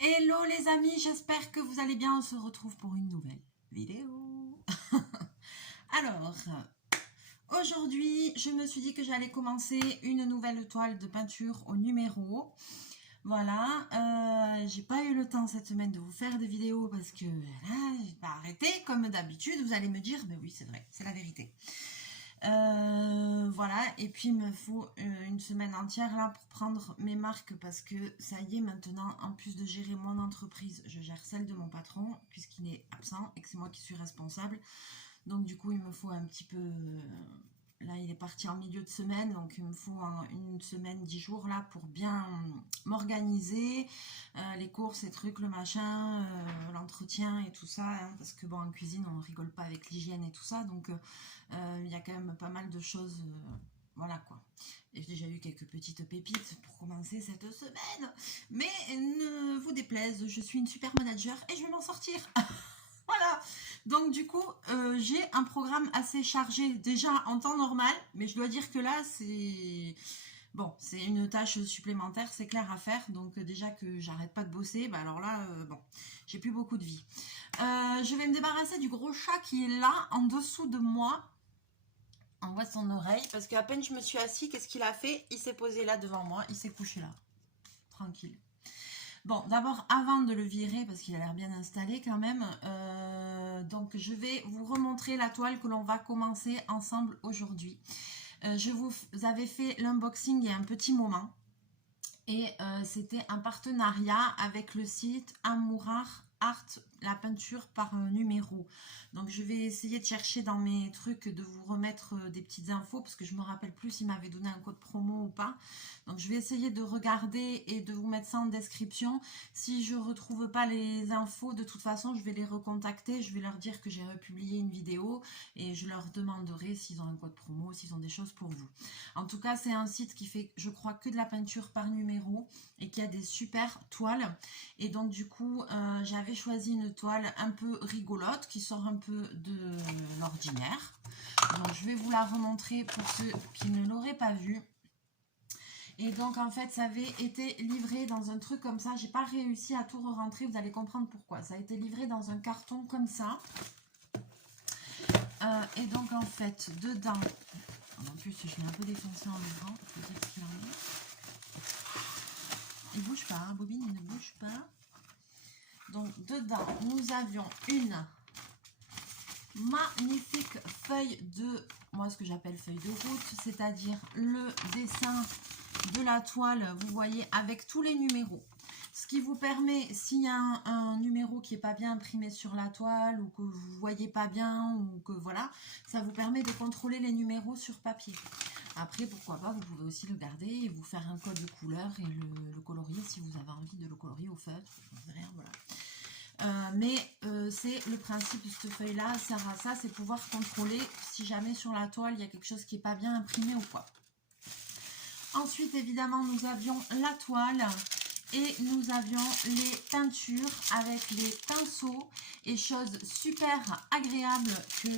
Hello les amis, j'espère que vous allez bien. On se retrouve pour une nouvelle vidéo. Alors, aujourd'hui, je me suis dit que j'allais commencer une nouvelle toile de peinture au numéro. Voilà, j'ai pas eu le temps cette semaine de vous faire des vidéos parce que là, j'ai pas arrêté. Comme d'habitude, vous allez me dire, mais oui, c'est vrai, c'est la vérité. Voilà, et puis il me faut une semaine entière là pour prendre mes marques parce que ça y est, maintenant, en plus de gérer mon entreprise, je gère celle de mon patron puisqu'il est absent et que c'est moi qui suis responsable. Donc du coup, il me faut un petit peu... Là, il est parti en milieu de semaine, donc il me faut une semaine, 10 jours là pour bien m'organiser, les courses, les trucs, le machin, l'entretien et tout ça, hein, parce que bon, en cuisine, on rigole pas avec l'hygiène et tout ça, donc il y a quand même pas mal de choses, voilà quoi. Et j'ai déjà eu quelques petites pépites pour commencer cette semaine, mais ne vous déplaise, je suis une super manager et je vais m'en sortir. Voilà, donc du coup, j'ai un programme assez chargé déjà en temps normal, mais je dois dire que là, c'est bon, c'est une tâche supplémentaire, c'est clair à faire. Donc déjà que j'arrête pas de bosser, bah alors là, bon, j'ai plus beaucoup de vie. Je vais me débarrasser du gros chat qui est là, en dessous de moi, en voit son oreille, parce qu'à peine je me suis assise, qu'est-ce qu'il a fait? Il s'est posé là devant moi, il s'est couché là, tranquille. Bon, d'abord, avant de le virer, parce qu'il a l'air bien installé quand même, donc je vais vous remontrer la toile que l'on va commencer ensemble aujourd'hui. Je vous avais fait l'unboxing il y a un petit moment, et c'était un partenariat avec le site Amourar Art, la peinture par numéro. Donc je vais essayer de chercher dans mes trucs de vous remettre des petites infos parce que je me rappelle plus s'il m'avait donné un code promo ou pas. Donc je vais essayer de regarder et de vous mettre ça en description. Si je retrouve pas les infos, de toute façon je vais les recontacter, je vais leur dire que j'ai republié une vidéo et je leur demanderai s'ils ont un code promo, s'ils ont des choses pour vous. En tout cas, c'est un site qui fait, je crois, que de la peinture par numéro et qui a des super toiles. Et donc, du coup, j'avais choisi une toile un peu rigolote qui sort un peu de l'ordinaire. Donc, je vais vous la remontrer pour ceux qui ne l'auraient pas vue. Et donc, en fait, ça avait été livré dans un truc comme ça. J'ai pas réussi à tout re-rentrer. Vous allez comprendre pourquoi. Ça a été livré dans un carton comme ça. Et donc, en fait, dedans... En plus, je l'ai un peu défoncé en ouvrant. Faut dire ce qu'il en est. Il bouge pas, hein, Bobine, il ne bouge pas. Donc, dedans, nous avions une magnifique feuille de... Moi, ce que j'appelle feuille de route, c'est-à-dire le dessin de la toile, vous voyez, avec tous les numéros. Ce qui vous permet, s'il y a un numéro qui n'est pas bien imprimé sur la toile ou que vous ne voyez pas bien ou que voilà, ça vous permet de contrôler les numéros sur papier. Après, pourquoi pas, vous pouvez aussi le garder et vous faire un code de couleur et le colorier si vous avez envie de le colorier au feutre. Rien, voilà. Mais c'est le principe de cette feuille-là, sert à ça, c'est pouvoir contrôler si jamais sur la toile il y a quelque chose qui n'est pas bien imprimé ou quoi. Ensuite, évidemment, nous avions la toile et nous avions les peintures avec les pinceaux. Et chose super agréable que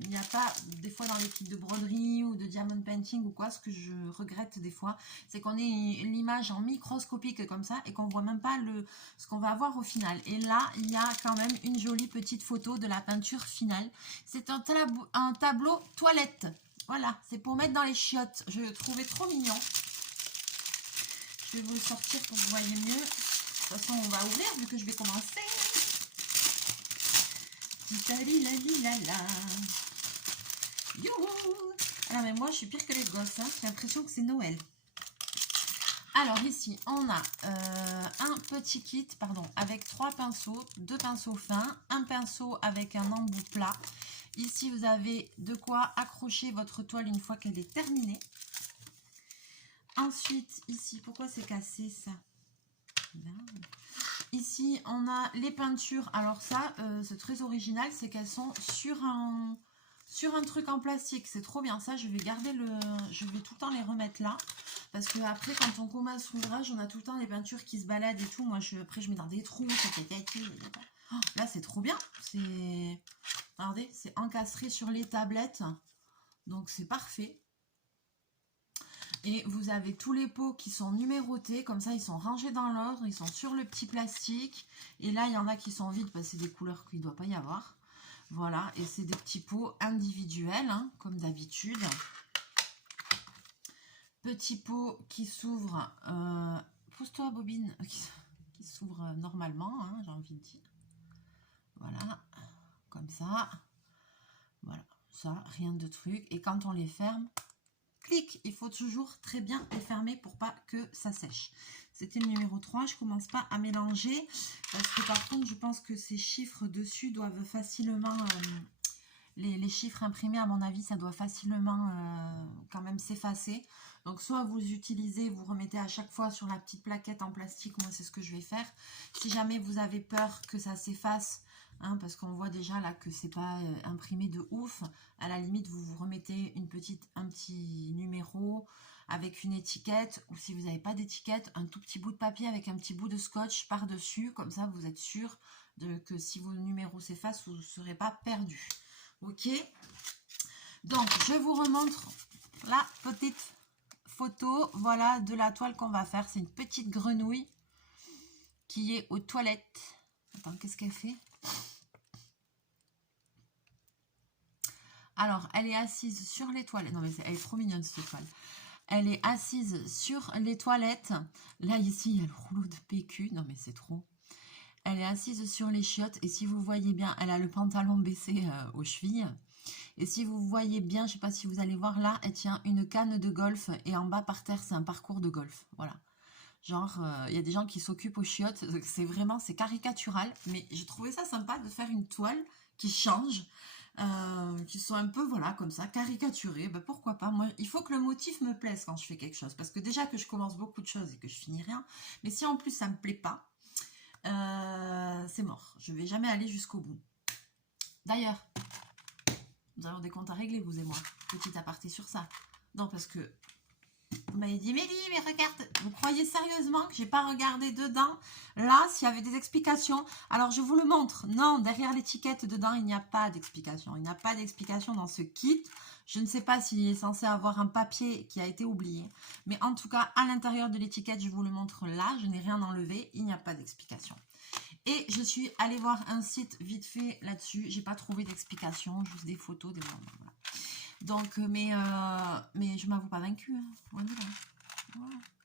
il n'y a pas des fois dans les kits de broderie ou de diamond painting ou quoi, ce que je regrette des fois, c'est qu'on ait l'image en microscopique comme ça et qu'on voit même pas ce qu'on va avoir au final. Et là, il y a quand même une jolie petite photo de la peinture finale. C'est un tableau toilette. Voilà, c'est pour mettre dans les chiottes. Je le trouvais trop mignon. Je vais vous le sortir pour que vous voyez mieux. De toute façon, on va ouvrir vu que je vais commencer. Youhou! Ah mais moi, je suis pire que les gosses. Hein. J'ai l'impression que c'est Noël. Alors ici, on a un petit kit, pardon, avec 3 pinceaux, 2 pinceaux fins, un pinceau avec un embout plat. Ici, vous avez de quoi accrocher votre toile une fois qu'elle est terminée. Ensuite, ici, pourquoi c'est cassé ça? Là. Ici, on a les peintures. Alors ça, c'est très original, c'est qu'elles sont sur un truc en plastique. C'est trop bien. Ça, je vais garder je vais tout le temps les remettre là. Parce que après, quand on commence l'ouvrage, on a tout le temps les peintures qui se baladent et tout. Moi, après, je mets dans des trous. Oh, là, c'est trop bien. Regardez, c'est encastré sur les tablettes. Donc, c'est parfait. Et vous avez tous les pots qui sont numérotés, comme ça ils sont rangés dans l'ordre, ils sont sur le petit plastique. Et là il y en a qui sont vides parce que c'est des couleurs qu'il ne doit pas y avoir. Voilà, et c'est des petits pots individuels, hein, comme d'habitude. Petit pot qui s'ouvre, pousse-toi bobine, qui s'ouvre normalement, hein, j'ai envie de dire. Voilà, comme ça. Voilà, ça, rien de truc. Et quand on les ferme, clic, il faut toujours très bien les fermer pour pas que ça sèche. C'était le numéro 3, je commence pas à mélanger parce que par contre je pense que ces chiffres dessus doivent facilement, les chiffres imprimés à mon avis ça doit facilement quand même s'effacer. Donc soit vous utilisez, vous remettez à chaque fois sur la petite plaquette en plastique, moi c'est ce que je vais faire. Si jamais vous avez peur que ça s'efface, hein, parce qu'on voit déjà là que c'est pas imprimé de ouf, à la limite vous vous remettez un petit numéro avec une étiquette, ou si vous n'avez pas d'étiquette, un tout petit bout de papier avec un petit bout de scotch par dessus, comme ça vous êtes sûr que si vos numéros s'effacent, vous ne serez pas perdu. Ok, donc je vous remontre la petite photo, voilà, de la toile qu'on va faire. C'est une petite grenouille qui est aux toilettes. Attends, qu'est-ce qu'elle fait? Alors, elle est assise sur les toilettes. Non, mais elle est trop mignonne, cette toile. Elle est assise sur les toilettes. Là, ici, il y a le rouleau de PQ. Non, mais c'est trop. Elle est assise sur les chiottes. Et si vous voyez bien, elle a le pantalon baissé aux chevilles. Et si vous voyez bien, je ne sais pas si vous allez voir là, elle tient une canne de golf. Et en bas, par terre, c'est un parcours de golf. Voilà. Genre, il y a des gens qui s'occupent aux chiottes. C'est vraiment, c'est caricatural. Mais j'ai trouvé ça sympa de faire une toile qui change. Qui sont un peu, voilà, comme ça, caricaturés. Ben, pourquoi pas. Moi, il faut que le motif me plaise quand je fais quelque chose. Parce que déjà que je commence beaucoup de choses et que je finis rien. Mais si en plus ça me plaît pas, c'est mort. Je vais jamais aller jusqu'au bout. D'ailleurs, nous avons des comptes à régler, vous et moi. Petit aparté sur ça. Non, parce que vous m'avez dit, mais regarde, vous croyez sérieusement que j'ai pas regardé dedans? Là, s'il y avait des explications, alors je vous le montre. Non, derrière l'étiquette dedans, il n'y a pas d'explication. Il n'y a pas d'explication dans ce kit. Je ne sais pas s'il est censé avoir un papier qui a été oublié. Mais en tout cas, à l'intérieur de l'étiquette, je vous le montre là. Je n'ai rien enlevé. Il n'y a pas d'explication. Et je suis allée voir un site vite fait là-dessus. J'ai pas trouvé d'explication, juste des photos, des voilà. Donc, mais je m'avoue pas vaincue. Hein. Voilà.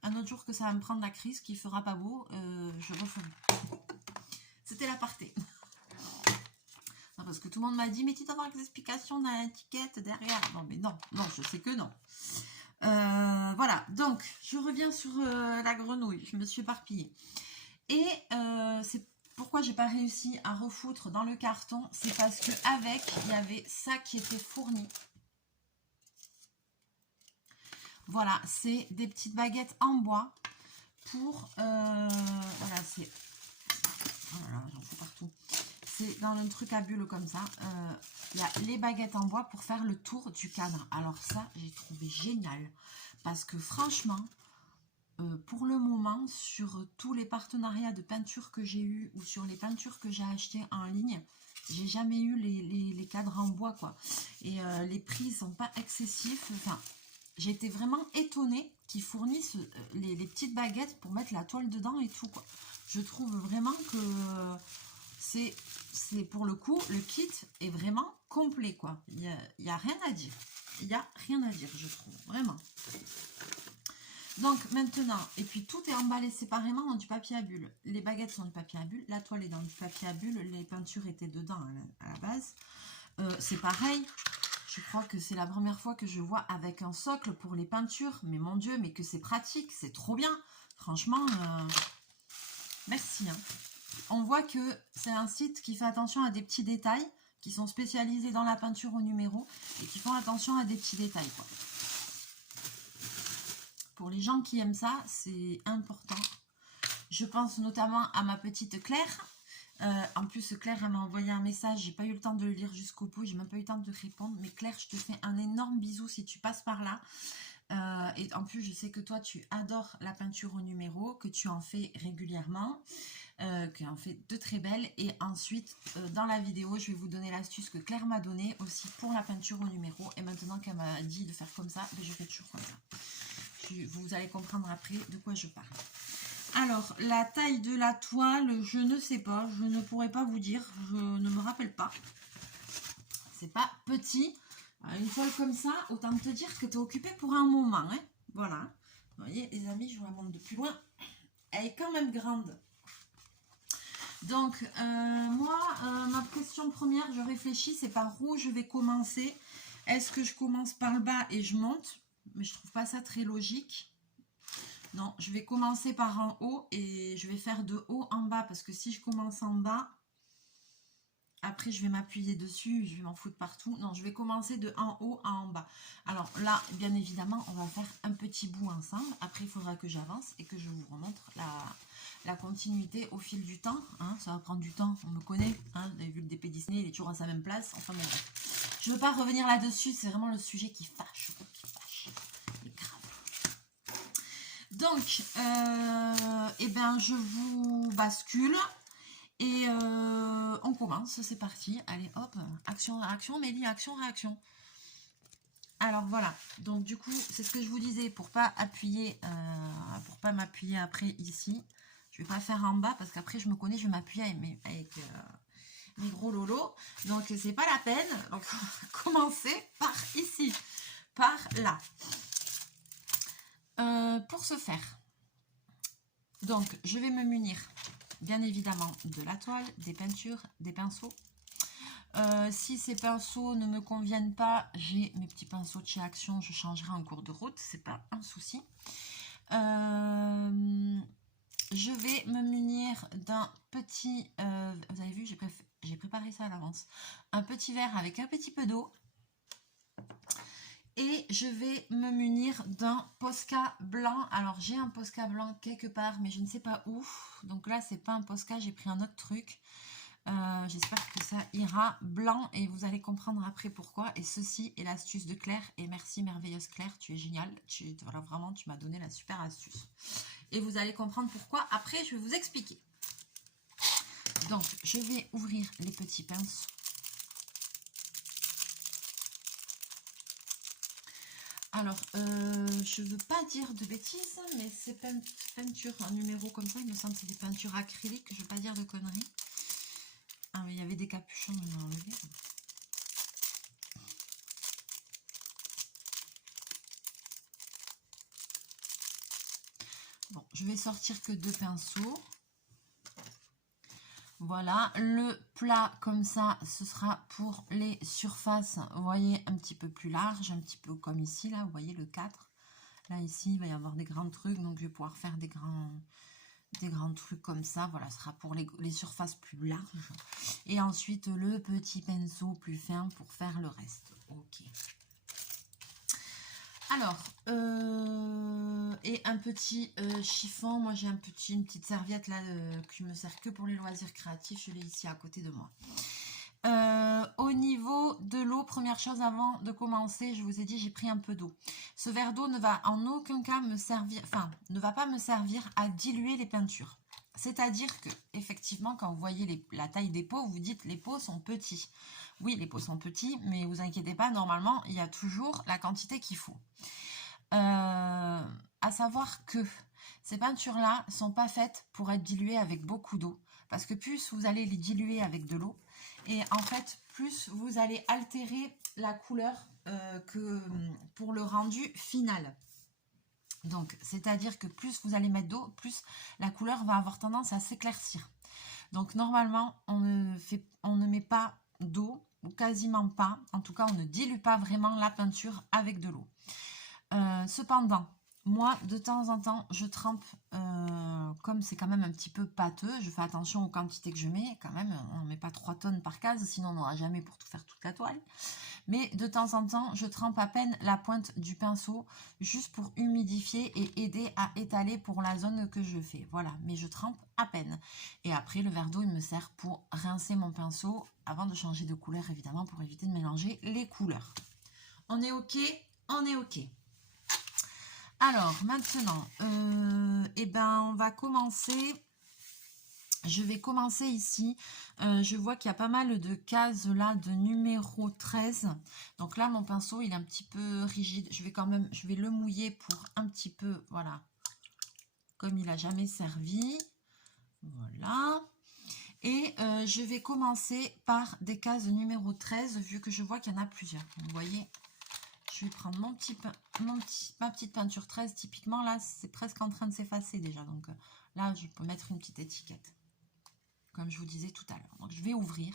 Un autre jour que ça va me prendre la crise, qui fera pas beau, je referai. C'était l'aparté. Non, parce que tout le monde m'a dit, mais tu dois avoir des explications dans l'étiquette derrière. Non, mais non, je sais que non. Voilà, donc, je reviens sur la grenouille. Je me suis éparpillée. Et c'est pourquoi j'ai pas réussi à refoutre dans le carton. C'est parce qu'avec, il y avait ça qui était fourni. Voilà, c'est des petites baguettes en bois pour... voilà, c'est... Voilà, j'en fous partout. C'est dans un truc à bulles comme ça. Il y a les baguettes en bois pour faire le tour du cadre. Alors ça, j'ai trouvé génial. Parce que franchement, pour le moment, sur tous les partenariats de peinture que j'ai eu ou sur les peintures que j'ai achetées en ligne, j'ai jamais eu les cadres en bois, quoi. Et les prix sont pas excessifs. Enfin... J'ai été vraiment étonnée qu'ils fournissent les petites baguettes pour mettre la toile dedans et tout, quoi. Je trouve vraiment que c'est pour le coup, le kit est vraiment complet, quoi. Il y a rien à dire. Il n'y a rien à dire, je trouve, vraiment. Donc maintenant, et puis tout est emballé séparément dans du papier à bulles. Les baguettes sont du papier à bulles, la toile est dans du papier à bulles, les peintures étaient dedans à la base. C'est pareil. Je crois que c'est la première fois que je vois avec un socle pour les peintures. Mais mon Dieu, mais que c'est pratique, c'est trop bien. Franchement, merci. Hein. On voit que c'est un site qui fait attention à des petits détails, qui sont spécialisés dans la peinture au numéro et qui font attention à des petits détails, quoi. Pour les gens qui aiment ça, c'est important. Je pense notamment à ma petite Claire. En plus, Claire, elle m'a envoyé un message. J'ai pas eu le temps de le lire jusqu'au bout. J'ai même pas eu le temps de répondre. Mais Claire, je te fais un énorme bisou si tu passes par là. Et en plus, je sais que toi, tu adores la peinture au numéro, que tu en fais régulièrement, que tu en fais de très belles. Et ensuite, dans la vidéo, je vais vous donner l'astuce que Claire m'a donnée aussi pour la peinture au numéro. Et maintenant qu'elle m'a dit de faire comme ça, ben, je fais toujours comme ça. vous allez comprendre après de quoi je parle. Alors, la taille de la toile, je ne sais pas, je ne pourrais pas vous dire, je ne me rappelle pas. C'est pas petit. Une toile comme ça, autant te dire que tu es occupé pour un moment. Hein. Voilà. Vous voyez, les amis, je vous la montre de plus loin. Elle est quand même grande. Donc, moi, ma question première, je réfléchis, c'est par où je vais commencer. Est-ce que je commence par le bas et je monte? Mais je trouve pas ça très logique. Non, je vais commencer par en haut et je vais faire de haut en bas. Parce que si je commence en bas, après je vais m'appuyer dessus, je vais m'en foutre partout. Non, je vais commencer de en haut à en bas. Alors là, bien évidemment, on va faire un petit bout ensemble. Après, il faudra que j'avance et que je vous remontre la continuité au fil du temps. Hein. Ça va prendre du temps, on me connaît. Hein. Vous avez vu le DP Disney, il est toujours à sa même place. Enfin, bon, je ne veux pas revenir là-dessus, c'est vraiment le sujet qui fâche. Il est grave. Donc, eh ben, je vous bascule. Et on commence, c'est parti. Allez, hop, action, réaction, Mélie, action, réaction. Alors voilà, donc du coup, c'est ce que je vous disais, pour pas appuyer, pour pas m'appuyer après ici. Je vais pas faire en bas parce qu'après je me connais, je vais m'appuyer avec mes gros lolos. Donc c'est pas la peine. Donc on va commencer par ici, par là. Pour ce faire, donc je vais me munir bien évidemment de la toile, des peintures, des pinceaux. Si ces pinceaux ne me conviennent pas, j'ai mes petits pinceaux de chez Action, je changerai en cours de route, c'est pas un souci. Je vais me munir d'un petit, vous avez vu, j'ai préparé ça à l'avance, un petit verre avec un petit peu d'eau. Et je vais me munir d'un Posca blanc. Alors, j'ai un Posca blanc quelque part, mais je ne sais pas où. Donc là, c'est pas un Posca, j'ai pris un autre truc. J'espère que ça ira blanc et vous allez comprendre après pourquoi. Et ceci est l'astuce de Claire. Et merci, merveilleuse Claire, tu es géniale. Voilà, vraiment, tu m'as donné la super astuce. Et vous allez comprendre pourquoi. Après, je vais vous expliquer. Donc, je vais ouvrir les petits pinceaux. Alors, je ne veux pas dire de bêtises, mais ces peintures en numéro comme ça, il me semble que c'est des peintures acryliques, je ne veux pas dire de conneries. Ah, mais il y avait des capuchons, on a enlevé. Bon, je vais sortir que 2 pinceaux. Voilà, le plat comme ça, ce sera pour les surfaces, vous voyez, un petit peu plus large, un petit peu comme ici, là, vous voyez le 4. Là, ici, il va y avoir des grands trucs, donc je vais pouvoir faire des grands trucs comme ça. Voilà, ce sera pour les surfaces plus larges. Et ensuite, le petit pinceau plus fin pour faire le reste. Ok. Alors, et un petit chiffon. Moi, j'ai une petite serviette là qui me sert que pour les loisirs créatifs. Je l'ai ici à côté de moi. Au niveau de l'eau, première chose avant de commencer, je vous ai dit, j'ai pris un peu d'eau. Ce verre d'eau ne va en aucun cas me servir, enfin, ne va pas me servir à diluer les peintures. C'est-à-dire que, effectivement, quand vous voyez la taille des pots, vous dites les pots sont petits. Oui, les pots sont petits, mais vous inquiétez pas, normalement, il y a toujours la quantité qu'il faut. À savoir que ces peintures-là ne sont pas faites pour être diluées avec beaucoup d'eau. Parce que plus vous allez les diluer avec de l'eau, et en fait, plus vous allez altérer la couleur que pour le rendu final. Donc, c'est-à-dire que plus vous allez mettre d'eau, plus la couleur va avoir tendance à s'éclaircir. Donc, normalement, on ne met pas d'eau, ou quasiment pas. En tout cas, on ne dilue pas vraiment la peinture avec de l'eau. Cependant, moi, de temps en temps, je trempe, comme c'est quand même un petit peu pâteux, je fais attention aux quantités que je mets, quand même, on ne met pas 3 tonnes par case, sinon on n'aura jamais pour tout faire toute la toile. Mais de temps en temps, je trempe à peine la pointe du pinceau, juste pour humidifier et aider à étaler pour la zone que je fais. Voilà, mais je trempe à peine. Et après, le verre d'eau, il me sert pour rincer mon pinceau, avant de changer de couleur, évidemment, pour éviter de mélanger les couleurs. On est OK? On est OK. Alors, maintenant, eh ben, on va commencer. Je vais commencer ici. Je vois qu'il y a pas mal de cases là de numéro 13. Donc là, mon pinceau, il est un petit peu rigide. Je vais le mouiller pour un petit peu, voilà, comme il n'a jamais servi. Voilà. Et je vais commencer par des cases numéro 13, vu que je vois qu'il y en a plusieurs. Vous voyez, je vais prendre ma petite peinture 13. Typiquement, là, c'est presque en train de s'effacer déjà. Donc là, je peux mettre une petite étiquette, comme je vous disais tout à l'heure. Donc, je vais ouvrir.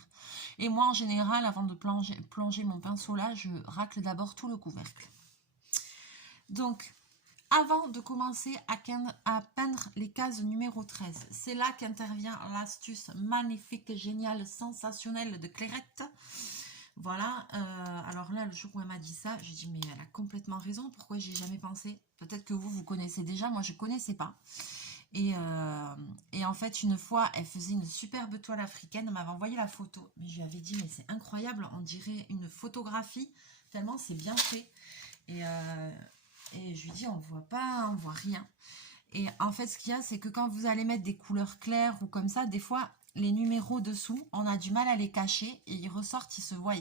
Et moi, en général, avant de plonger mon pinceau là, je racle d'abord tout le couvercle. Donc, avant de commencer à peindre les cases numéro 13, c'est là qu'intervient l'astuce magnifique, géniale, sensationnelle de Clairette. Voilà, alors là, le jour où elle m'a dit ça, j'ai dit, mais elle a complètement raison, pourquoi j'y ai jamais pensé? Peut-être que vous connaissez déjà, moi je ne connaissais pas. Et en fait, une fois, elle faisait une superbe toile africaine, elle m'avait envoyé la photo. Mais je lui avais dit, mais c'est incroyable, on dirait une photographie, tellement c'est bien fait. Et je lui dis, on voit pas, on voit rien. Et en fait, ce qu'il y a, c'est que quand vous allez mettre des couleurs claires ou comme ça, des fois, les numéros dessous, on a du mal à les cacher et ils ressortent, ils se voient.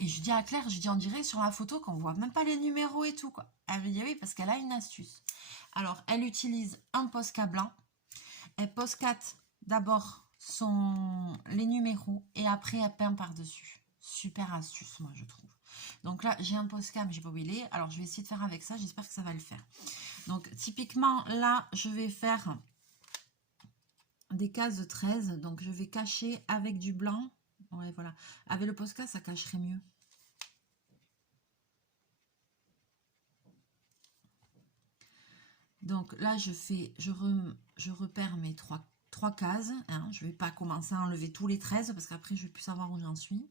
Et je dis à Claire, je dis, on dirait sur la photo qu'on voit même pas les numéros et tout, quoi. Elle me dit oui, parce qu'elle a une astuce. Alors, elle utilise un Posca blanc. Elle poscate d'abord les numéros et après, elle peint par-dessus. Super astuce, moi, je trouve. Donc là, j'ai un Posca, mais j'ai pas où il est. Alors, je vais essayer de faire avec ça. J'espère que ça va le faire. Donc, typiquement, là, je vais faire des cases de 13. Donc, je vais cacher avec du blanc. Ouais, voilà. Avec le Posca, ça cacherait mieux. Donc là, je repère mes trois cases. Hein. Je ne vais pas commencer à enlever tous les 13 parce qu'après, je ne vais plus savoir où j'en suis.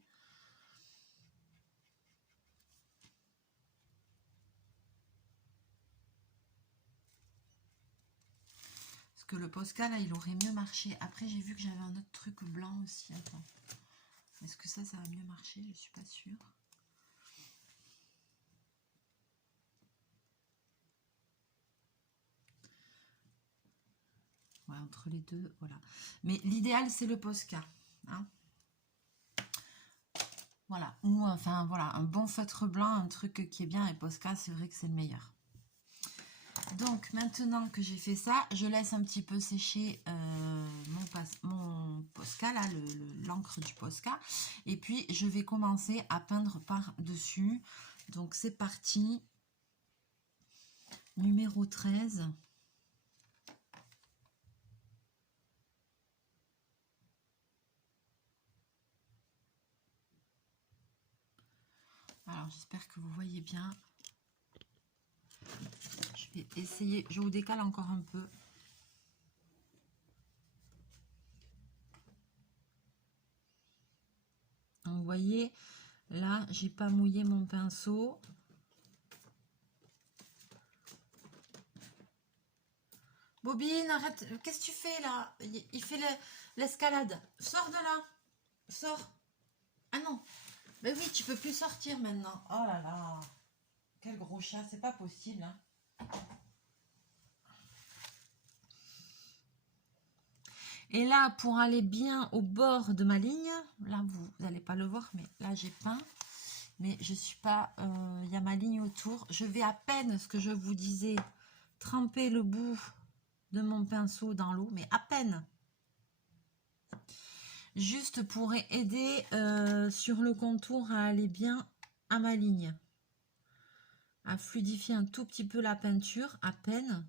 Parce que le Posca, là, il aurait mieux marché. Après, j'ai vu que j'avais un autre truc blanc aussi. Attends. Est-ce que ça va mieux marcher? Je ne suis pas sûre. Ouais, entre les deux, voilà. Mais l'idéal, c'est le Posca. Hein. Voilà. Ou enfin, voilà, un bon feutre blanc, un truc qui est bien. Et Posca, c'est vrai que c'est le meilleur. Donc, maintenant que j'ai fait ça, je laisse un petit peu sécher mon Posca, là, l'encre du Posca. Et puis, je vais commencer à peindre par-dessus. Donc, c'est parti. Numéro 13. Alors, j'espère que vous voyez bien. Je vais essayer, je vous décale encore un peu. Donc, vous voyez, là, j'ai pas mouillé mon pinceau. Bobine, arrête. Qu'est-ce que tu fais là? Il fait l'escalade. Sors de là. Sors. Ah non. Mais oui, tu peux plus sortir maintenant. Oh là là. Quel gros chat, c'est pas possible. Hein. Et là, pour aller bien au bord de ma ligne, là, vous n'allez pas le voir, mais là, j'ai peint. Mais je suis pas... Il y a ma ligne autour. Je vais à peine, ce que je vous disais, tremper le bout de mon pinceau dans l'eau, mais à peine. Juste pour aider sur le contour à aller bien à ma ligne. À fluidifier un tout petit peu la peinture, à peine.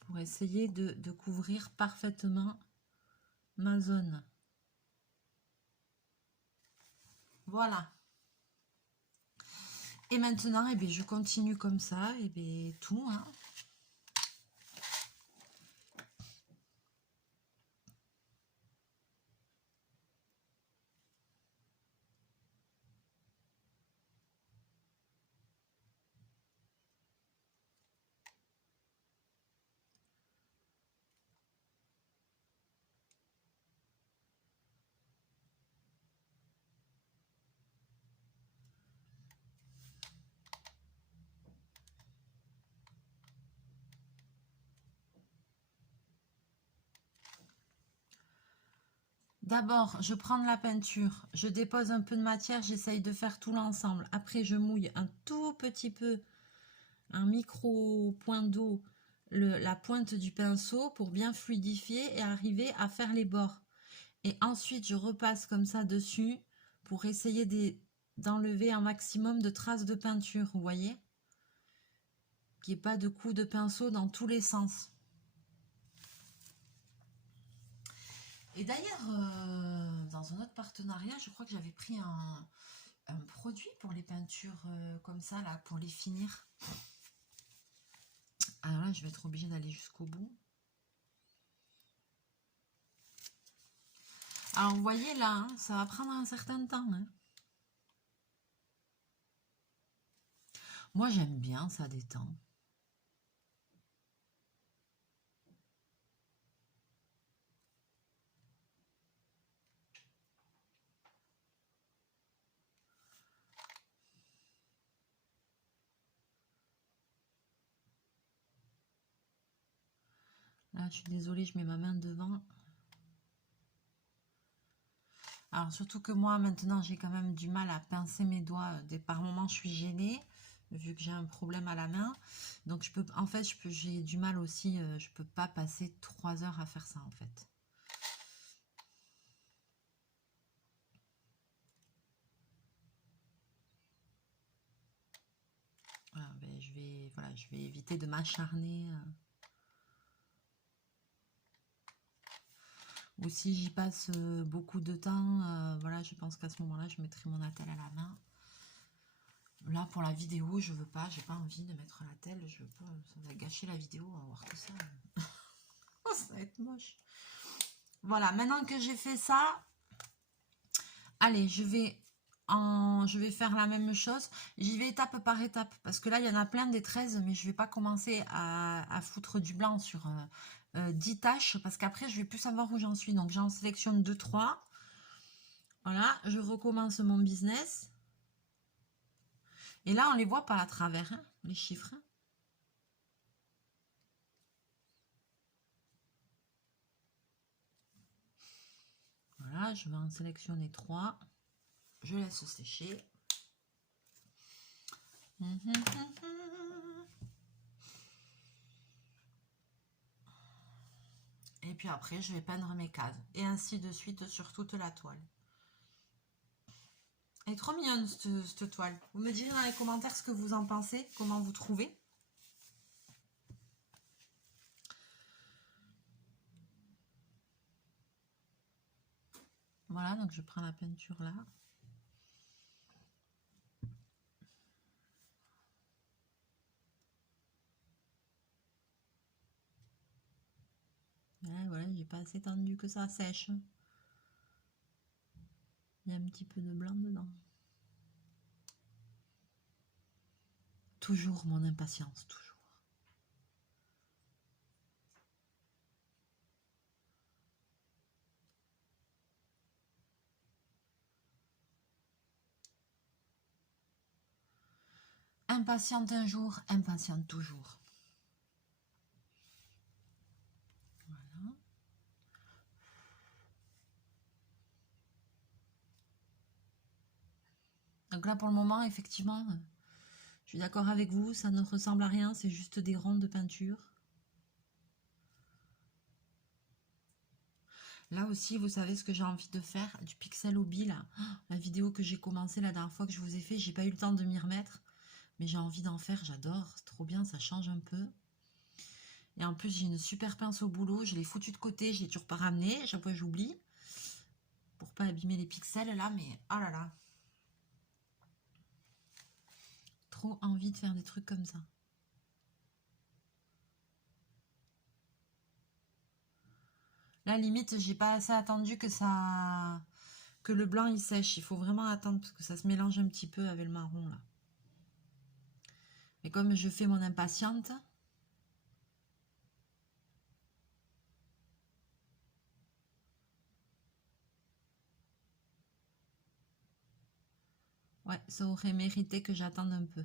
Pour essayer de couvrir parfaitement ma zone. Voilà. Et maintenant, eh bien, je continue comme ça, et bien, tout. Hein. D'abord, je prends de la peinture, je dépose un peu de matière, j'essaye de faire tout l'ensemble. Après, je mouille un tout petit peu, un micro point d'eau, la pointe du pinceau pour bien fluidifier et arriver à faire les bords. Et ensuite, je repasse comme ça dessus pour essayer d'enlever un maximum de traces de peinture, vous voyez? Qu'il n'y ait pas de coups de pinceau dans tous les sens. Et d'ailleurs, dans un autre partenariat, je crois que j'avais pris un produit pour les peintures comme ça, là, pour les finir. Alors là, je vais être obligée d'aller jusqu'au bout. Alors, vous voyez là, hein, ça va prendre un certain temps. Hein. Moi, j'aime bien, ça détend. Là, je suis désolée, je mets ma main devant. Alors, surtout que moi, maintenant, j'ai quand même du mal à pincer mes doigts. Par moments, je suis gênée, vu que j'ai un problème à la main. Donc, en fait, j'ai du mal aussi. Je peux pas passer 3 heures à faire ça, en fait. Voilà, ben, je vais éviter de m'acharner. Ou si j'y passe beaucoup de temps, voilà, je pense qu'à ce moment-là, je mettrai mon attel à la main. Là, pour la vidéo, je veux pas, j'ai pas envie de mettre l'attel, je veux pas, ça va gâcher la vidéo, on va voir que ça. Ça va être moche. Voilà, maintenant que j'ai fait ça, allez, je vais faire la même chose. J'y vais étape par étape, parce que là, il y en a plein des 13, mais je vais pas commencer à foutre du blanc sur 10 tâches, parce qu'après, je vais plus savoir où j'en suis. Donc, j'en sélectionne 2-3. Voilà, je recommence mon business. Et là, on les voit pas à travers, hein, les chiffres. Voilà, je vais en sélectionner 3. Je laisse sécher. Et puis après, je vais peindre mes cases. Et ainsi de suite sur toute la toile. Elle est trop mignonne, cette toile. Vous me direz dans les commentaires ce que vous en pensez, comment vous trouvez. Voilà, donc je prends la peinture là. Voilà, j'ai pas assez tendu que ça sèche. Il y a un petit peu de blanc dedans. Toujours mon impatience, toujours. Impatiente un jour, impatiente toujours. Voilà. Donc là, pour le moment, effectivement, je suis d'accord avec vous, ça ne ressemble à rien, c'est juste des ronds de peinture. Là aussi, vous savez ce que j'ai envie de faire, du pixel hobby, là. La vidéo que j'ai commencé la dernière fois que je vous ai fait, j'ai pas eu le temps de m'y remettre. Mais j'ai envie d'en faire, j'adore, c'est trop bien, ça change un peu. Et en plus, j'ai une super pince au boulot, je l'ai foutu de côté, je l'ai toujours pas ramené, à chaque fois j'oublie. Pour pas abîmer les pixels là, mais oh là là. Trop envie de faire des trucs comme ça. Là, limite, j'ai pas assez attendu que le blanc il sèche. Il faut vraiment attendre parce que ça se mélange un petit peu avec le marron là. Mais comme je fais mon impatiente, ouais, ça aurait mérité que j'attende un peu.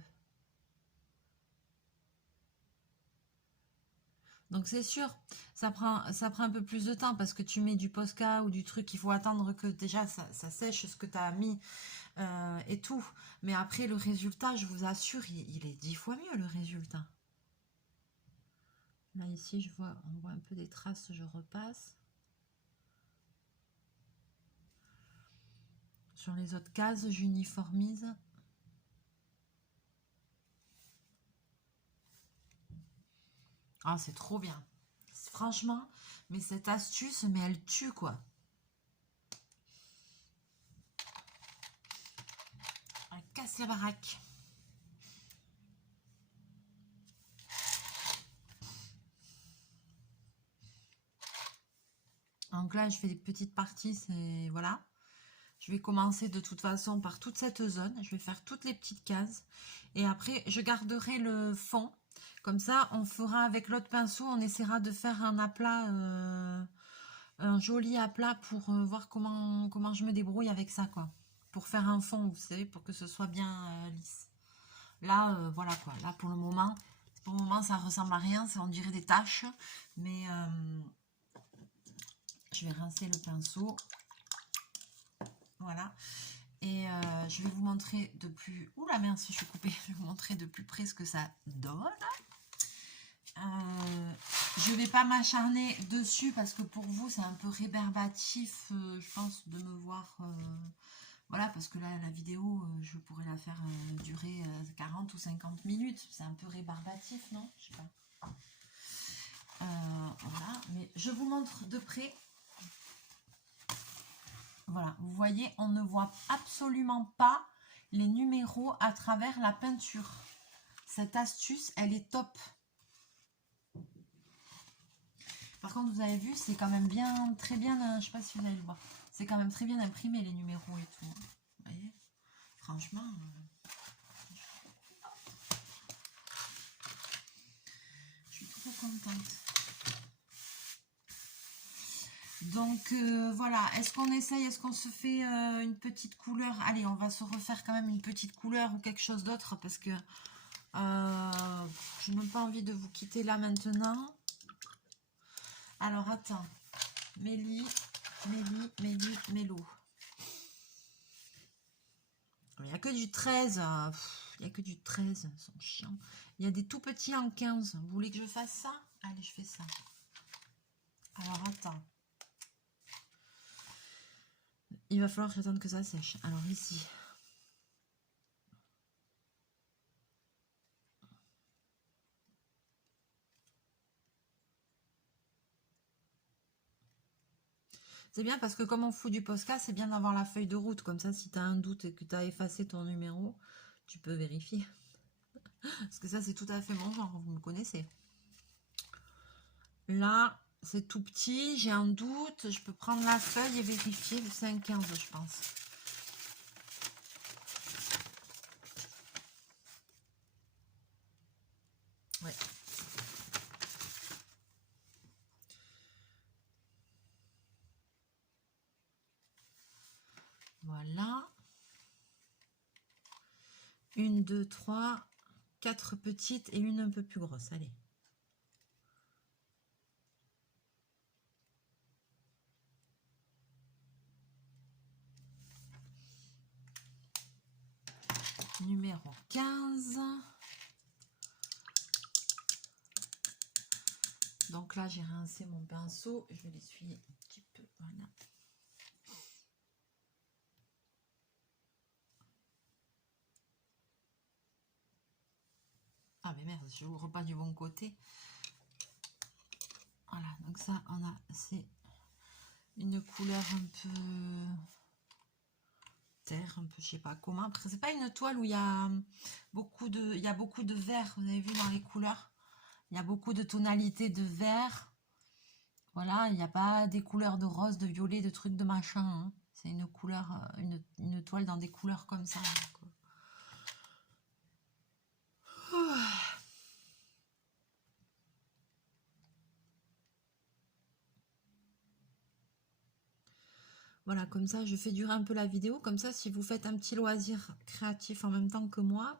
Donc c'est sûr, ça prend un peu plus de temps parce que tu mets du Posca ou du truc, il faut attendre que déjà ça sèche ce que tu as mis et tout. Mais après le résultat, je vous assure, il est 10 fois mieux le résultat. Là ici, on voit un peu des traces, je repasse. Sur les autres cases, j'uniformise. Ah, c'est trop bien. Franchement, mais cette astuce, mais elle tue quoi. Elle casse la baraque. Donc là, je fais des petites parties, c'est voilà. Je vais commencer de toute façon par toute cette zone. Je vais faire toutes les petites cases. Et après, je garderai le fond. Comme ça, on fera avec l'autre pinceau, on essaiera de faire un aplat, un joli aplat pour voir comment je me débrouille avec ça, quoi. Pour faire un fond, vous savez, pour que ce soit bien lisse. Là, voilà quoi. Là, pour le moment, ça ressemble à rien. On dirait des taches. Mais je vais rincer le pinceau. Voilà. Et je vais vous montrer de plus... Ouh la mince, je suis coupée. Je vais vous montrer de plus près ce que ça donne. Je vais pas m'acharner dessus parce que pour vous, c'est un peu rébarbatif, je pense, de me voir... voilà, parce que là, la vidéo, je pourrais la faire durer 40 ou 50 minutes. C'est un peu rébarbatif, non? Je sais pas. Voilà, mais je vous montre de près. Voilà, vous voyez, on ne voit absolument pas les numéros à travers la peinture. Cette astuce, elle est top. Par contre, vous avez vu, c'est quand même bien, très bien, je sais pas si vous allez le voir, c'est quand même très bien imprimé les numéros et tout. Vous voyez, franchement, je suis trop contente. Donc voilà, est-ce qu'on essaye, est-ce qu'on se fait une petite couleur? Allez, on va se refaire quand même une petite couleur ou quelque chose d'autre parce que je n'ai pas envie de vous quitter là maintenant. Alors attends, Mélie, Mélo. Il n'y a que du 13. Il n'y a que du 13, ils sont chiants. Il y a des tout petits en 15. Vous voulez que je fasse ça? Allez, je fais ça. Alors attends. Il va falloir que j'attende que ça sèche. Alors ici. C'est bien parce que comme on fout du Posca, c'est bien d'avoir la feuille de route. Comme ça, si tu as un doute et que tu as effacé ton numéro, tu peux vérifier. Parce que ça, c'est tout à fait mon genre, vous me connaissez. Là, c'est tout petit, j'ai un doute. Je peux prendre la feuille et vérifier. C'est un 15, je pense. Ouais. Voilà. 1, 2, 3, 4 petites et une un peu plus grosse. Allez. Numéro 15. Donc là, j'ai rincé mon pinceau. Je vais l'essuyer un petit peu. Voilà. Ah mais merde, je n'ouvre pas du bon côté. Voilà, donc ça, c'est une couleur un peu terre, un peu, je sais pas comment. Après, c'est pas une toile où il y a beaucoup de vert. Vous avez vu dans les couleurs, il y a beaucoup de tonalités de vert. Voilà, il n'y a pas des couleurs de rose, de violet, de trucs de machin. Hein. C'est une couleur, une toile dans des couleurs comme ça. Voilà, comme ça, je fais durer un peu la vidéo. Comme ça, si vous faites un petit loisir créatif en même temps que moi,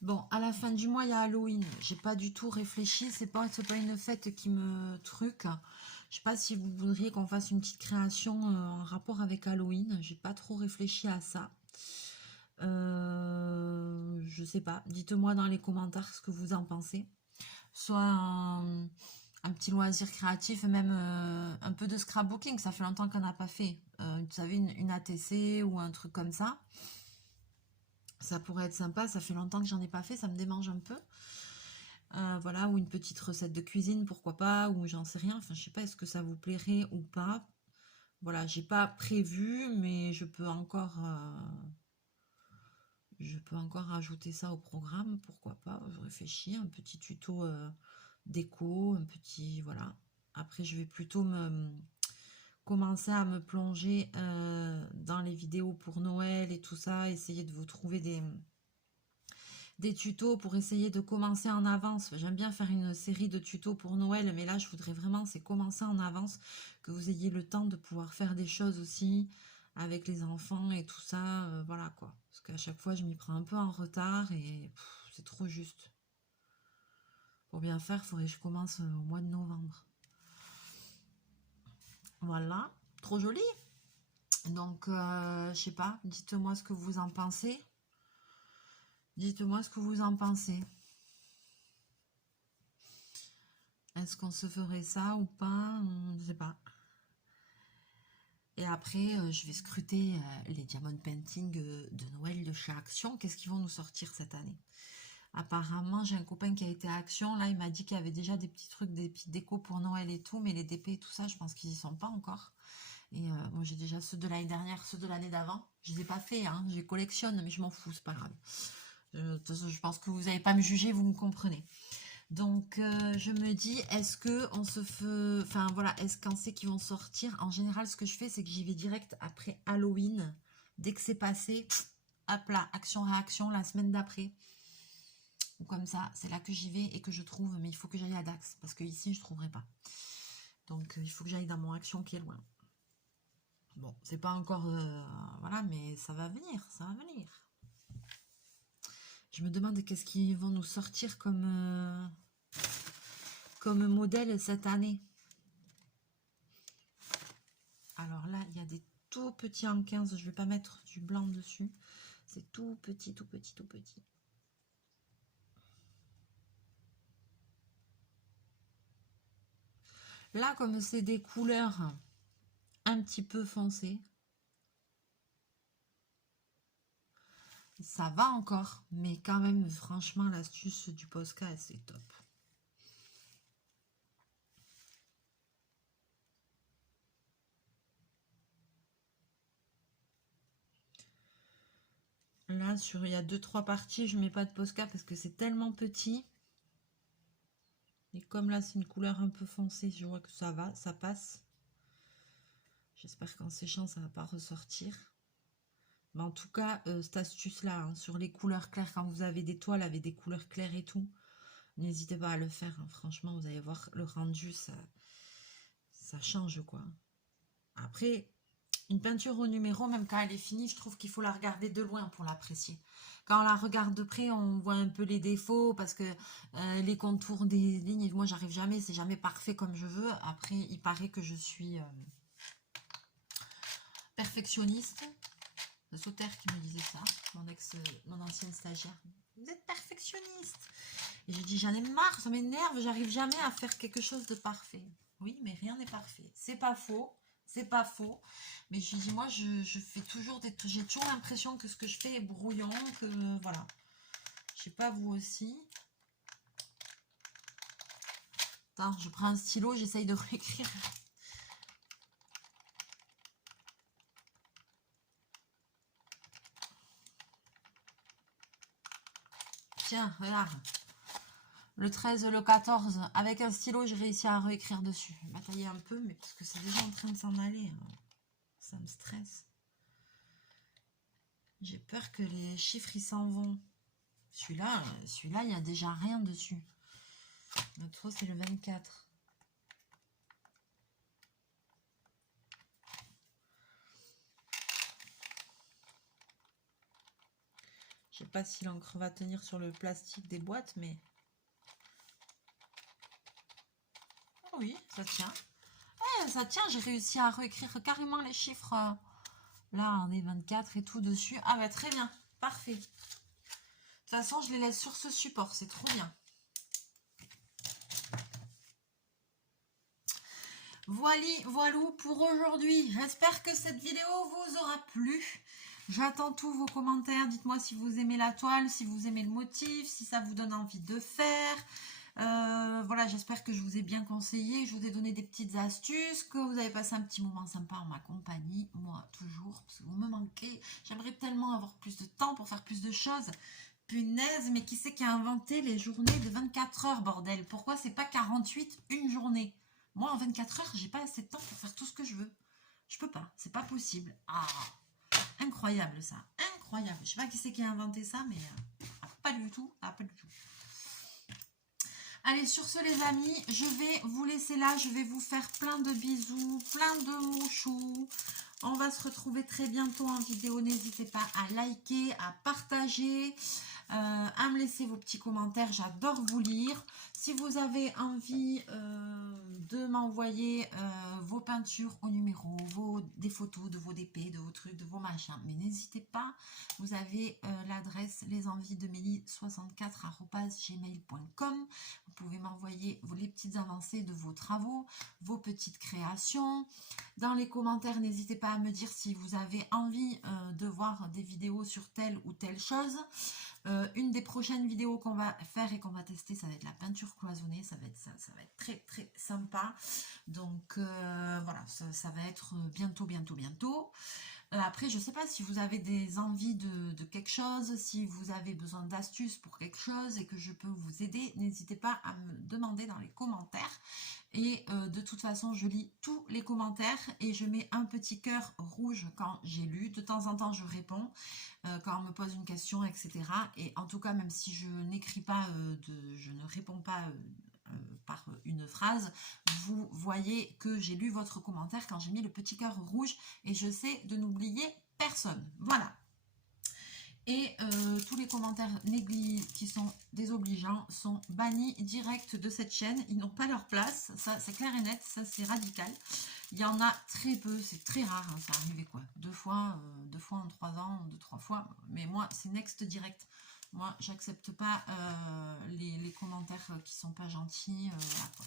Bon, à la fin du mois, il y a Halloween. J'ai pas du tout réfléchi. C'est pas une fête qui me truc. Je sais pas si vous voudriez qu'on fasse une petite création en rapport avec Halloween. J'ai pas trop réfléchi à ça. Je sais pas. Dites-moi dans les commentaires ce que vous en pensez. Soit un petit loisir créatif, même un peu de scrapbooking. Ça fait longtemps qu'on n'a pas fait. Vous savez, une ATC ou un truc comme ça. Ça pourrait être sympa, ça fait longtemps que j'en ai pas fait, ça me démange un peu. Voilà, ou une petite recette de cuisine, pourquoi pas, ou j'en sais rien. Enfin, je sais pas, est-ce que ça vous plairait ou pas. Voilà, j'ai pas prévu, mais je peux encore rajouter ça au programme, pourquoi pas. Je réfléchis, un petit tuto déco, un petit, voilà. Après, je vais plutôt commencer à me plonger dans les vidéos pour Noël et tout ça, essayer de vous trouver des tutos pour essayer de commencer en avance. J'aime bien faire une série de tutos pour Noël, mais là, je voudrais vraiment, c'est commencer en avance, que vous ayez le temps de pouvoir faire des choses aussi avec les enfants et tout ça, voilà quoi. Parce qu'à chaque fois, je m'y prends un peu en retard et c'est trop juste. Pour bien faire, il faudrait que je commence au mois de novembre. Voilà, trop joli. Donc, je sais pas, dites-moi ce que vous en pensez. Dites-moi ce que vous en pensez. Est-ce qu'on se ferait ça ou pas? Je sais pas. Et après, je vais scruter les diamond painting de Noël de chez Action. Qu'est-ce qu'ils vont nous sortir cette année? Apparemment, j'ai un copain qui a été à Action. Là, il m'a dit qu'il y avait déjà des petits trucs, des petites décos pour Noël et tout. Mais les DP et tout ça, je pense qu'ils y sont pas encore. Et moi, j'ai déjà ceux de l'année dernière, ceux de l'année d'avant. Je les ai pas fait, hein. Je les collectionne, mais je m'en fous, c'est pas grave. De toute façon, je pense que vous n'allez pas me juger, vous me comprenez. Donc, je me dis, est-ce que on se fait... Enfin, voilà, est-ce qu'on sait qu'ils vont sortir? En général, ce que je fais, c'est que j'y vais direct après Halloween. Dès que c'est passé, hop là, action-réaction la semaine d'après. Ou comme ça, c'est là que j'y vais et que je trouve. Mais il faut que j'aille à Dax, parce que ici, je ne trouverai pas. Donc, il faut que j'aille dans mon action qui est loin. Bon, c'est pas encore... voilà, mais ça va venir, ça va venir. Je me demande qu'est-ce qu'ils vont nous sortir comme modèle cette année. Alors là, il y a des tout petits en 15. Je vais pas mettre du blanc dessus. C'est tout petit, tout petit, tout petit. Là, comme c'est des couleurs un petit peu foncées, ça va encore. Mais quand même, franchement, l'astuce du Posca, c'est top. Là, il y a 2-3 parties, je mets pas de Posca parce que c'est tellement petit. Et comme là, c'est une couleur un peu foncée, je vois que ça va, ça passe. J'espère qu'en séchant, ça va pas ressortir. Mais en tout cas, cette astuce-là, hein, sur les couleurs claires, quand vous avez des toiles avec des couleurs claires et tout, n'hésitez pas à le faire. Hein. Franchement, vous allez voir le rendu, ça change quoi. Après, une peinture au numéro, même quand elle est finie, je trouve qu'il faut la regarder de loin pour l'apprécier. Quand on la regarde de près, on voit un peu les défauts parce que les contours des lignes, moi j'arrive jamais, c'est jamais parfait comme je veux. Après, il paraît que je suis perfectionniste. Le Sauter qui me disait ça, mon ancienne stagiaire. Vous êtes perfectionniste. Et j'ai dit, j'en ai marre, ça m'énerve, j'arrive jamais à faire quelque chose de parfait. Oui, mais rien n'est parfait. C'est pas faux, c'est pas faux. Mais je dis, moi, je fais toujours j'ai toujours l'impression que ce que je fais est brouillon, que voilà. Je sais pas, vous aussi. Attends, je prends un stylo, j'essaye de réécrire. Tiens, regarde. Le 13, le 14, avec un stylo, j'ai réussi à réécrire dessus. Je vais batailler un peu, mais parce que c'est déjà en train de s'en aller. Ça me stresse. J'ai peur que les chiffres, ils s'en vont. Celui-là, il n'y a déjà rien dessus. Notre c'est le 24. Je sais pas si l'encre va tenir sur le plastique des boîtes, mais... Oh oui, ça tient. Ça tient, j'ai réussi à réécrire carrément les chiffres. Là, on est 24 et tout dessus. Ah bah très bien, parfait. De toute façon, je les laisse sur ce support, c'est trop bien. Voilou pour aujourd'hui. J'espère que cette vidéo vous aura plu. J'attends tous vos commentaires. Dites-moi si vous aimez la toile, si vous aimez le motif, si ça vous donne envie de faire. Voilà, j'espère que je vous ai bien conseillé, je vous ai donné des petites astuces, que vous avez passé un petit moment sympa en ma compagnie, moi toujours, parce que vous me manquez. J'aimerais tellement avoir plus de temps pour faire plus de choses. Punaise, mais qui c'est qui a inventé les journées de 24 heures, bordel? Pourquoi c'est pas 48, une journée? Moi, en 24 heures, j'ai pas assez de temps pour faire tout ce que je veux. Je peux pas, c'est pas possible. Ah, incroyable ça, incroyable. Je sais pas qui c'est qui a inventé ça, mais pas du tout, pas du tout. Allez, sur ce les amis, je vais vous laisser là. Je vais vous faire plein de bisous, plein de mouchous. On va se retrouver très bientôt en vidéo. N'hésitez pas à liker, à partager, à me laisser vos petits commentaires. J'adore vous lire. Si vous avez envie de m'envoyer vos peintures au numéro, des photos de vos DP, de vos trucs, de vos machins, mais n'hésitez pas. Vous avez l'adresse lesenviesdemélie64@gmail.com. Vous pouvez m'envoyer les petites avancées de vos travaux, vos petites créations. Dans les commentaires, n'hésitez pas à me dire si vous avez envie de voir des vidéos sur telle ou telle chose. Une des prochaines vidéos qu'on va faire et qu'on va tester, ça va être la peinture cloisonnée. Ça va être ça va être très très sympa. Donc voilà, ça va être bientôt. Après, je ne sais pas si vous avez des envies de quelque chose, si vous avez besoin d'astuces pour quelque chose et que je peux vous aider, n'hésitez pas à me demander dans les commentaires. Et de toute façon, je lis tous les commentaires et je mets un petit cœur rouge quand j'ai lu. De temps en temps, je réponds quand on me pose une question, etc. Et en tout cas, même si je n'écris pas, je ne réponds pas par une phrase, vous voyez que j'ai lu votre commentaire quand j'ai mis le petit cœur rouge et je sais de n'oublier personne. Voilà. Et tous les commentaires qui sont désobligeants sont bannis direct de cette chaîne. Ils n'ont pas leur place. Ça, c'est clair et net. Ça, c'est radical. Il y en a très peu. C'est très rare. Hein, ça arrivait quoi? Deux fois en 3 ans, 2-3 fois. Mais moi, c'est next direct. Moi, j'accepte pas les commentaires qui sont pas gentils. Voilà, quoi.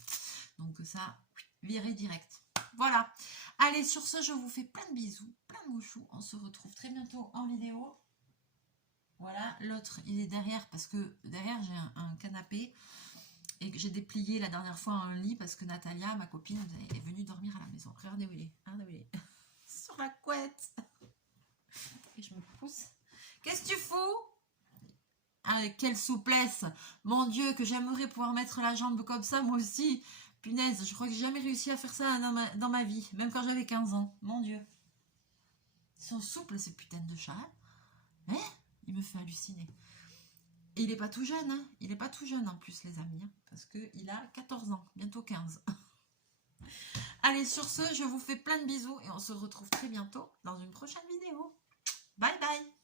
Donc ça, virez direct. Voilà. Allez, sur ce, je vous fais plein de bisous, plein de mouchous. On se retrouve très bientôt en vidéo. Voilà, l'autre, il est derrière parce que derrière, j'ai un canapé et que j'ai déplié la dernière fois un lit parce que Natalia, ma copine, est venue dormir à la maison. Regardez où il est. Regardez où il est. Sur la couette. Et je me pousse. Qu'est-ce que tu fous? Avec quelle souplesse. Mon Dieu, que j'aimerais pouvoir mettre la jambe comme ça, moi aussi. Punaise, je crois que j'ai jamais réussi à faire ça dans ma vie. Même quand j'avais 15 ans. Mon Dieu. Ils sont souples, ces putains de chats. Hein? Il me fait halluciner. Et il n'est pas tout jeune, hein. Il n'est pas tout jeune en plus, les amis, hein, parce qu'il a 14 ans, bientôt 15. Allez, sur ce, je vous fais plein de bisous et on se retrouve très bientôt dans une prochaine vidéo. Bye bye!